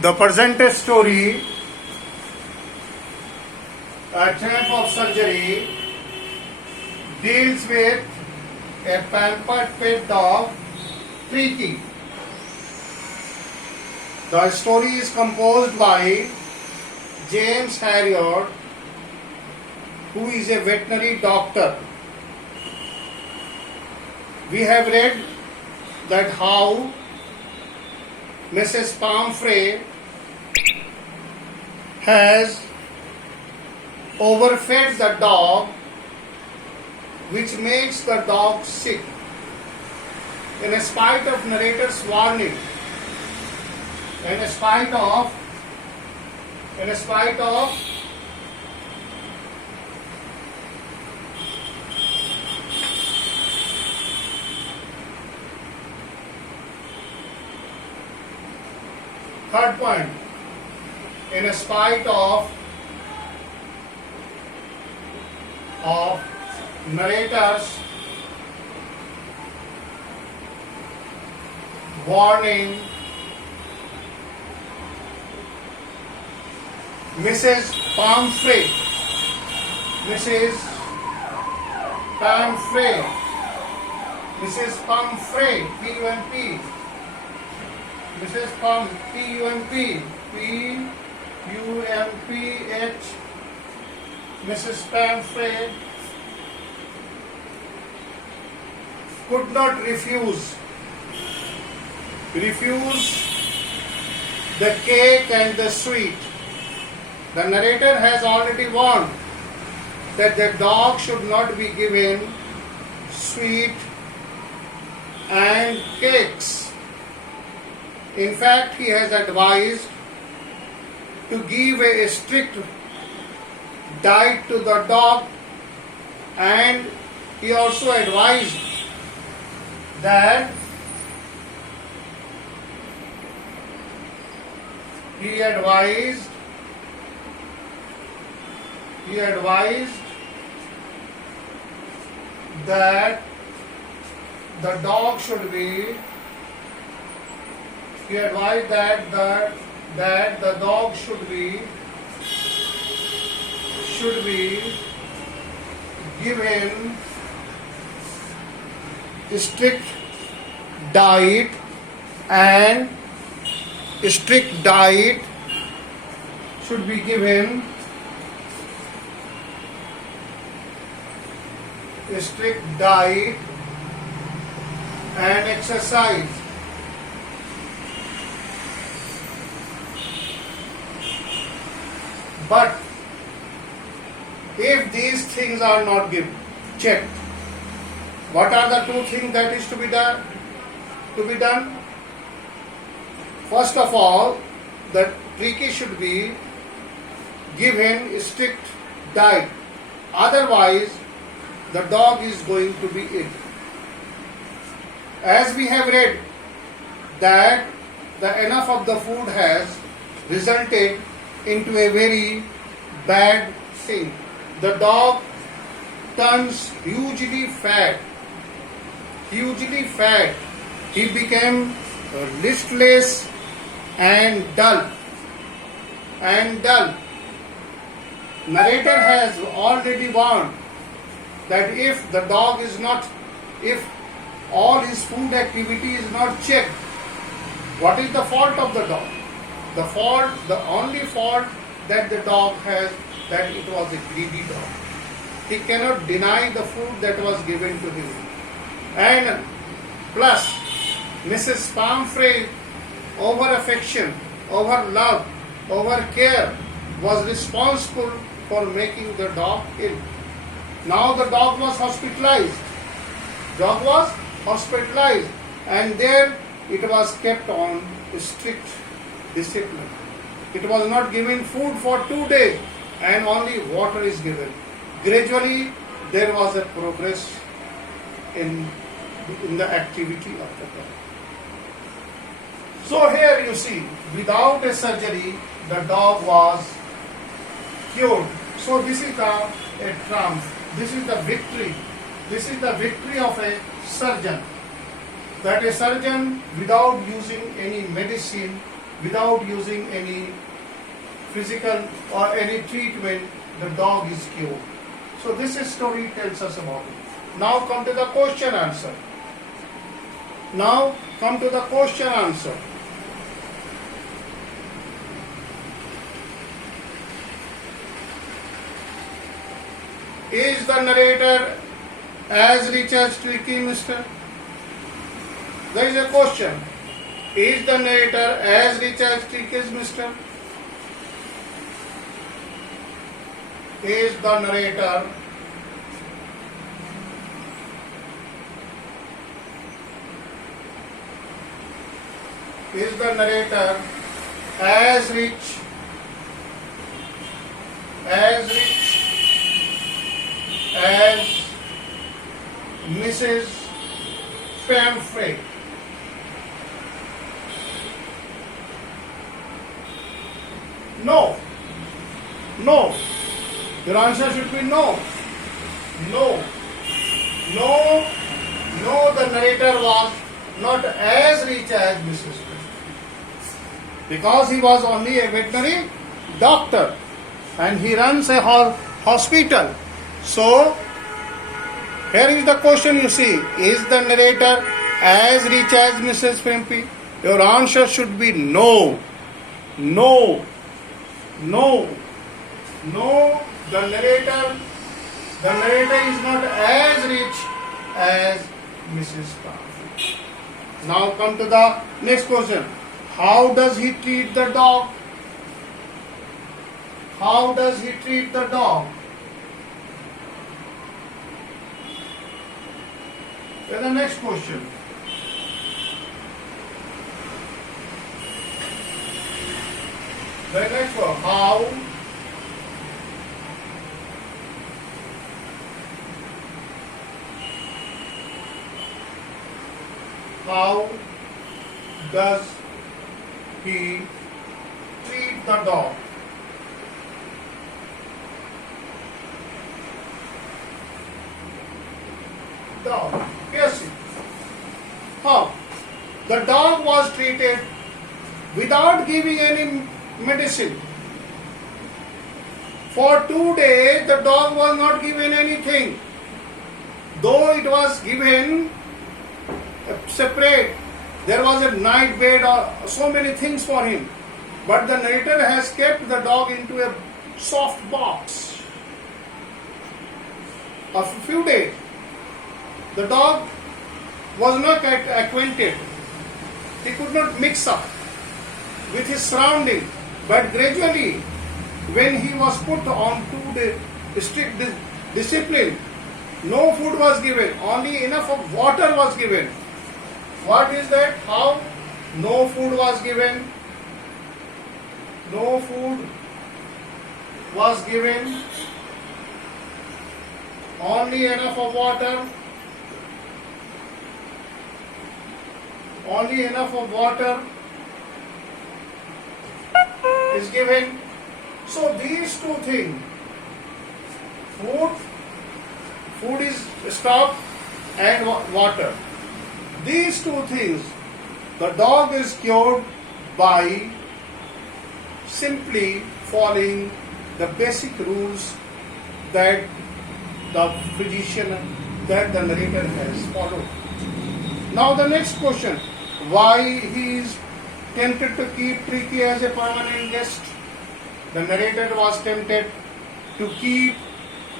The present story, A Tramp of Surgery, deals with a pampered pet dog, Tricky. The story is composed by James Harriot, who is a veterinary doctor. We have read that how Mrs. Pomfrey has overfed the dog, which makes the dog sick. In spite of narrator's warning, in spite of third point, in spite of narrator's warning, Mrs. Pomfrey, P-U-M-P, Mrs. P-U-M-P-H, Mrs. Pomfrey could not refuse the cake and the sweet. The narrator has already warned that the dog should not be given sweet and cakes. In fact, he has advised to give a strict diet to the dog, and he also advised that that the dog should be the dog should be given strict diet, and strict diet should be given and exercise. But if these things are not checked, what are the two things that is to be done? First of all, the Tricky should be given strict diet. Otherwise, the dog is going to be ill. As we have read that the enough of the food has resulted into a very bad thing. The dog turns hugely fat. He became listless and dull. Narrator has already warned that if all his food activity is not checked, what is the fault of the dog? The only fault that the dog has, that it was a greedy dog. He cannot deny the food that was given to him. And plus, Mrs. Pomfrey, over affection, over love, over care, was responsible for making the dog ill. Now the dog was hospitalized. And there it was kept on strict discipline. It was not given food for 2 days, and only water is given. Gradually, there was a progress in the activity of the dog. So here you see, without a surgery, the dog was cured. So this is a triumph. This is the victory. This is the victory of a surgeon. That a surgeon, without using any medicine, without using any physical or any treatment, the dog is cured. So this story tells us about it. Now come to the question answer. Now come to the question answer. Is the narrator as rich as Tricky, mister? There is a question. Is the narrator as rich as Tricky, mister? Is the narrator as rich as Mrs. Pamphret? No. No. Your answer should be no. No. No. No, the narrator was not as rich as Mrs. Pamphret, because he was only a veterinary doctor and he runs a hospital. So, here is the question you see. Is the narrator as rich as Mrs. Pamphret? Your answer should be no. No. No. No. The narrator is not as rich as Mrs. Pamphret. Now come to the next question. How does he treat the dog? How does he treat the dog? Then the next question. The next one. How does he treat the dog? Dog. Yes. How? The dog was treated without giving any medicine. For 2 days, the dog was not given anything. Though it was given separate, there was a night bed or so many things for him. But the narrator has kept the dog into a soft box. After a few days, the dog was not acquainted. He could not mix up with his surrounding. But gradually, when he was put on to strict discipline, no food was given, only enough of water was given. What is that? How? No food was given. No food was given. Only enough of water. Only enough of water is given. So these two things, food is stopped, and water. These two things, the dog is cured by simply following the basic rules that the physician, that the narrator has followed. Now the next question, why he is tempted to keep Tricky as a permanent guest? The narrator was tempted to keep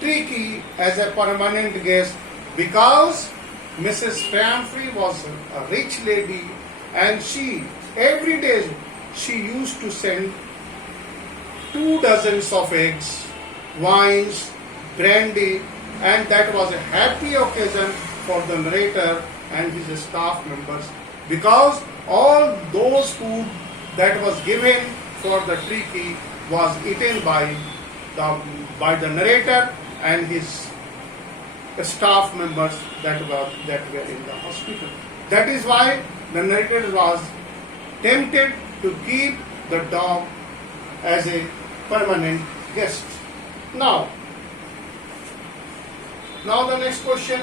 Tricky as a permanent guest because Mrs. Pamphret was a rich lady and she, every day, she used to send 2 dozens of eggs, wines, brandy, and that was a happy occasion for the narrator and his staff members because all those food that was given for the Tricky was eaten by the narrator and his staff members that were in the hospital. That is why the narrator was tempted to keep the dog as a permanent guest. Now the next question.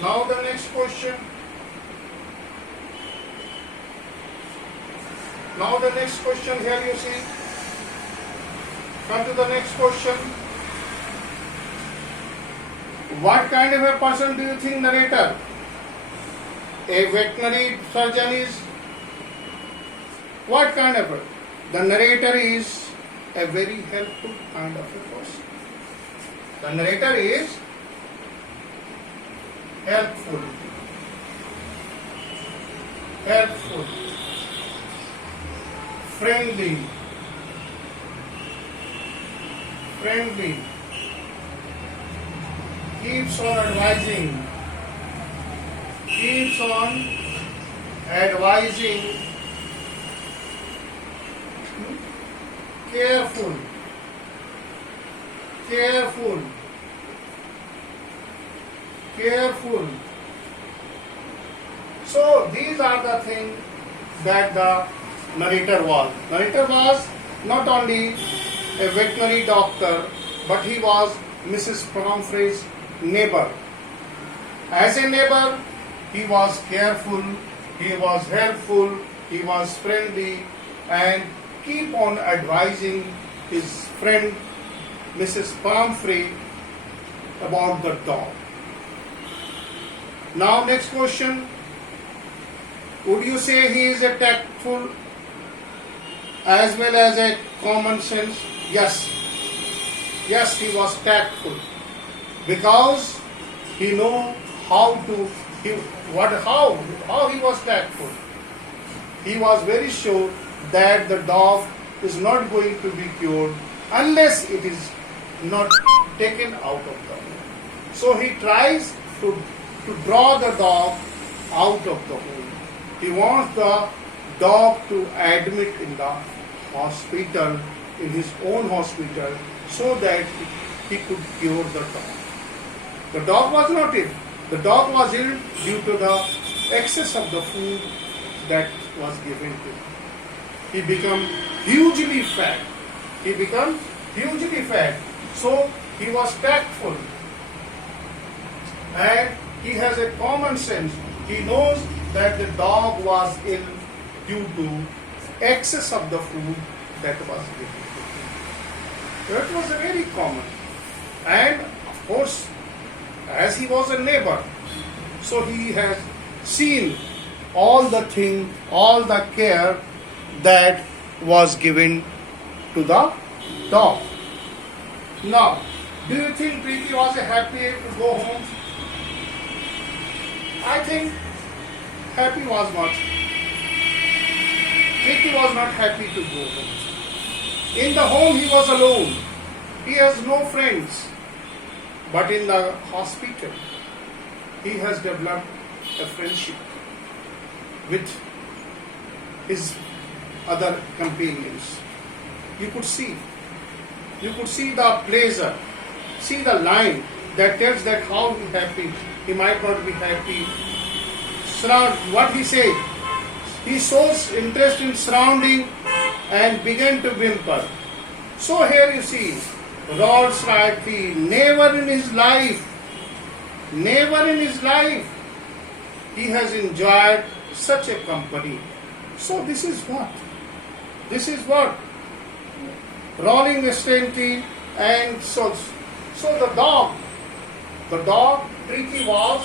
Now the next question. Now the next question here you see. Come to the next question. What kind of a person do you think narrator? A veterinary surgeon is? What kind of a? The narrator is a very helpful kind of a person. The narrator is helpful, friendly, keeps on advising, careful. So these are the things that the narrator was. Narrator was not only a veterinary doctor, but he was Mrs. Pomfrey's neighbor. As a neighbor, he was careful, he was helpful, he was friendly, and keep on advising his friend Mrs. Pomfrey about the dog. Now next question. Would you say he is a tactful as well as a common sense? Yes. Yes, he was tactful because he knew how he was tactful. He was very sure that the dog is not going to be cured unless it is not taken out of the home. So he tries to draw the dog out of the home. He wants the dog to admit in the hospital, in his own hospital, so that he could cure the dog. The dog was not ill. The dog was ill due to the excess of the food that was given to him. He became hugely fat. So he was tactful. And he has a common sense. He knows that the dog was ill due to excess of the food that was given to him. That was a very common. And of course, as he was a neighbor, so he has seen all the thing, all the care that was given to the dog. Now, do you think Preeti was happy to go home? I think happy was not. Preeti was not happy to go home. In the home he was alone. He has no friends. But in the hospital, he has developed a friendship with his other companions. You could see the pleasure, see the line that tells that how he happy. He might not be happy. What he said, he shows interest in surrounding and began to whimper. So here you see, Rolls Royce, never in his life, he has enjoyed such a company. So this is what? Rolling Western and so the dog, Preeti was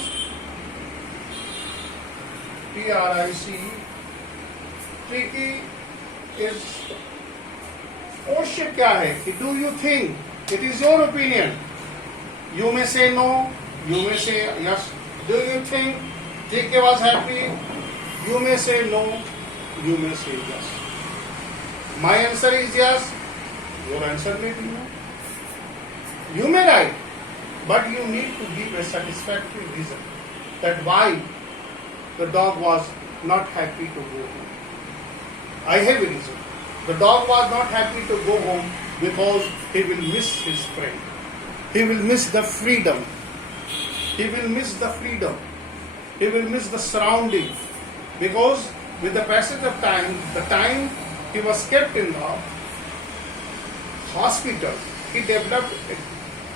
T-R-I-C. Preeti is question क्या है? Do you think? It is your opinion. You may say no. You may say yes. Do you think Preeti was happy? You may say no. You may say yes. My answer is yes. Your answer may be no. You may write, but you need to give a satisfactory reason that why the dog was not happy to go home. I have a reason. The dog was not happy to go home because he will miss his friend. He will miss the freedom. He will miss the surrounding. Because with the passage of time, the time he was kept in the hospital, he developed a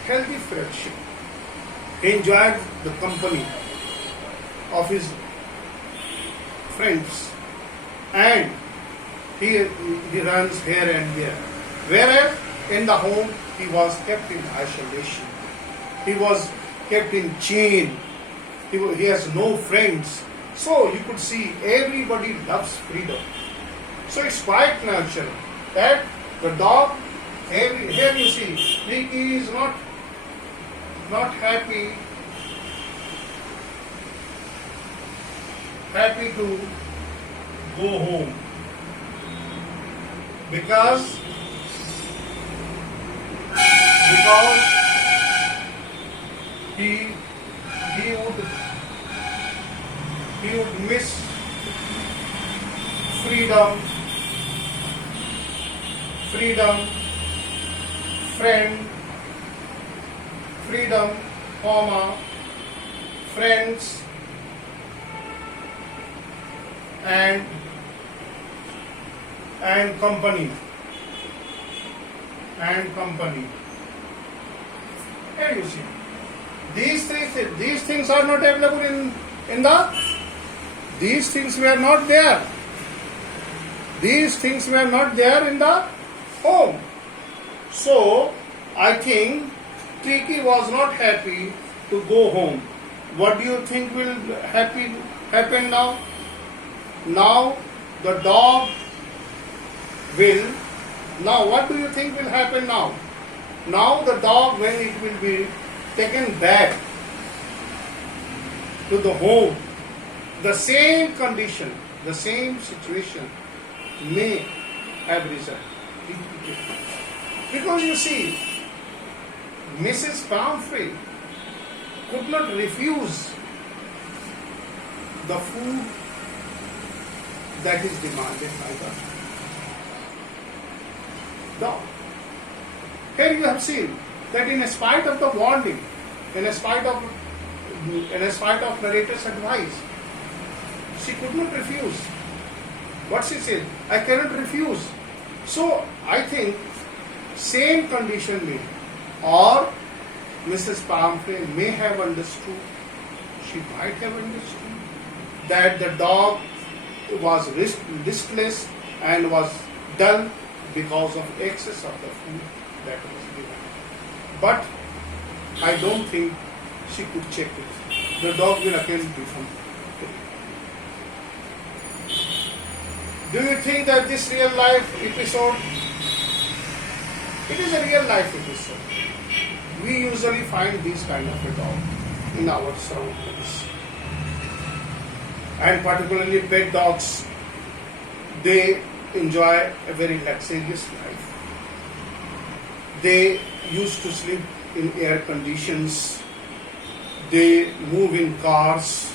healthy friendship. He enjoyed the company. of his friends, and he runs here and there. Whereas in the home he was kept in isolation. He was kept in chain. He has no friends. So you could see everybody loves freedom. So it's quite natural that the dog, here you see, Tricky is not happy to go home because he would miss freedom, friend, freedom, friends, and company. Here you see, these things are not available in the. These things were not there. These things were not there in the home. So I think Tricky was not happy to go home. What do you think will happen now? Now the dog will. Now what do you think will happen now? Now the dog, when it will be taken back to the home, the same condition, the same situation may have risen. Because you see, Mrs. Pumphrey could not refuse the food that is demanded by the dog. Here you have seen that in spite of the warning, in spite of narrator's advice, she could not refuse. What she said, I cannot refuse. So I think same condition may, or Mrs. Pumphrey may have understood, she might have understood that the dog was listless and was dull because of excess of the food that was given. But I don't think she could check it. The dog will again become. Do you think that this real life episode, it is a real life episode. We usually find these kind of a dog in our surroundings. And particularly pet dogs, they enjoy a very luxurious life. They used to sleep in air conditions. They move in cars.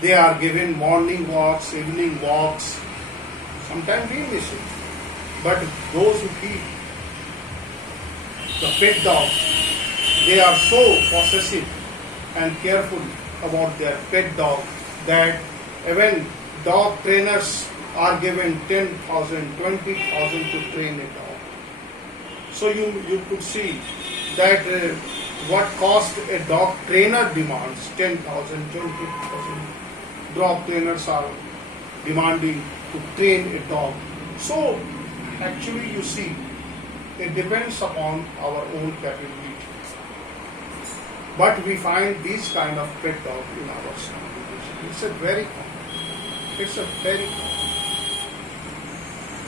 They are given morning walks, evening walks. Sometimes we miss it. But those who keep the pet dogs, they are so possessive and careful about their pet dog that even dog trainers are given 10,000, 20,000 to train a dog. So you could see that what cost a dog trainer demands, 10,000, 20,000. Dog trainers are demanding to train a dog. So actually you see, it depends upon our own capability. But we find these kind of pet dog in our society. It's a very common.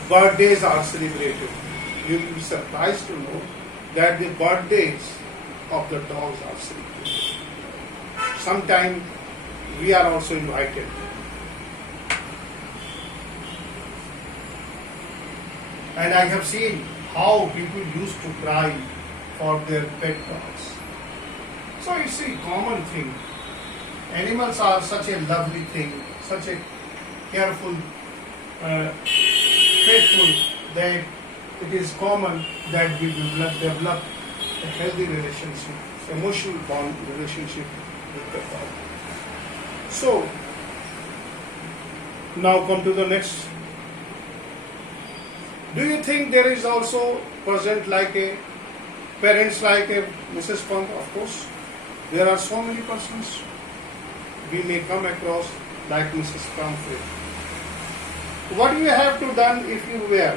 Birthdays are celebrated. You will be surprised to know that the birthdays of the dogs are celebrated. Sometimes we are also invited. And I have seen how people used to cry for their pet dogs. So it's a common thing. Animals are such a lovely thing, such a careful, faithful, that it is common that we develop a healthy relationship, emotional bond relationship with the dog. So now come to the next. Do you think there is also present like a parents like a Mrs. Punk? Of course, there are so many persons. we may come across like Mrs. Pumphrey. What you have to done if you were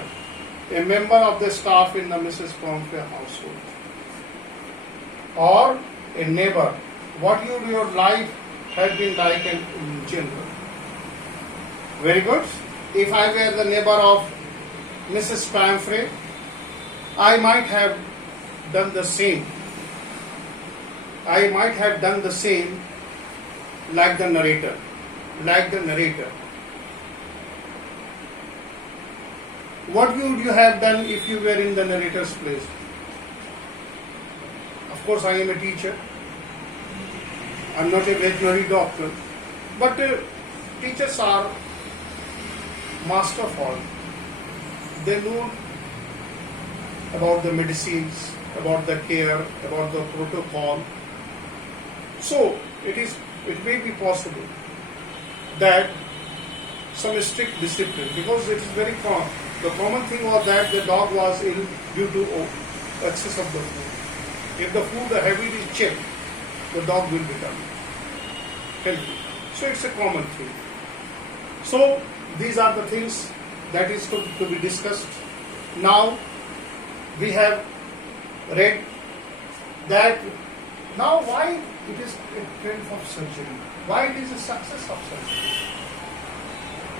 a member of the staff in the Mrs. Pumphrey household or a neighbor? What your life has been like in general? Very good. If I were the neighbor of Mrs. Pumphrey, I might have done the same. I might have done the same like the narrator. What would you have done if you were in the narrator's place? Of course, I am a teacher. I am not a veterinary doctor. But teachers are master of all. They know about the medicines, about the care, about the protocol. So, it may be possible that some strict discipline, because it is very common. The common thing was that the dog was ill due to excess of the food. If the food, the habit is checked, the dog will become healthy. So it's a common thing. So these are the things that is to be discussed. Now we have read that now why it is a trend of surgery. Why it is a success of surgery?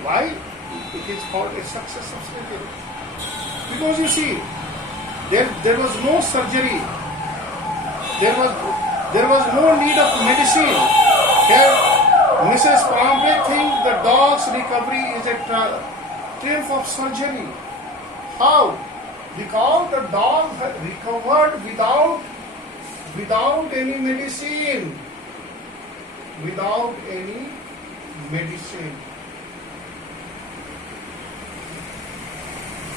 Why it is called a success of surgery? Because you see, there was no surgery. There was no need of medicine. Here, Mrs. Pumphrey thinks the dog's recovery is a triumph of surgery. How? Because the dog had recovered without any medicine. Without any medicine.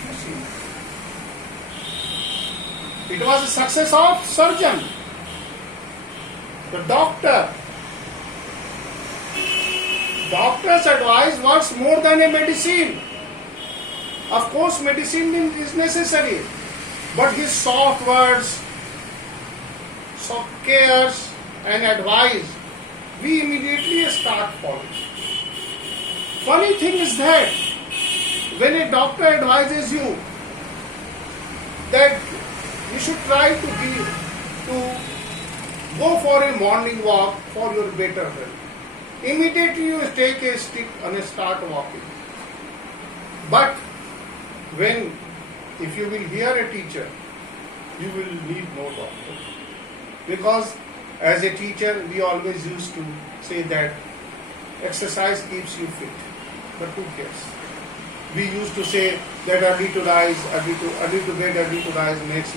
You see, it was a success of surgeon. The doctor's advice works more than a medicine. Of course, medicine is necessary, but his soft words, soft cares and advice, we immediately start following. Funny thing is that when a doctor advises you that you should try to go for a morning walk for your better health, immediately you take a stick and start walking. But if you will hear a teacher, you will need no doctor. Because as a teacher, we always used to say that exercise keeps you fit. But who cares? We used to say that early to bed, early to rise makes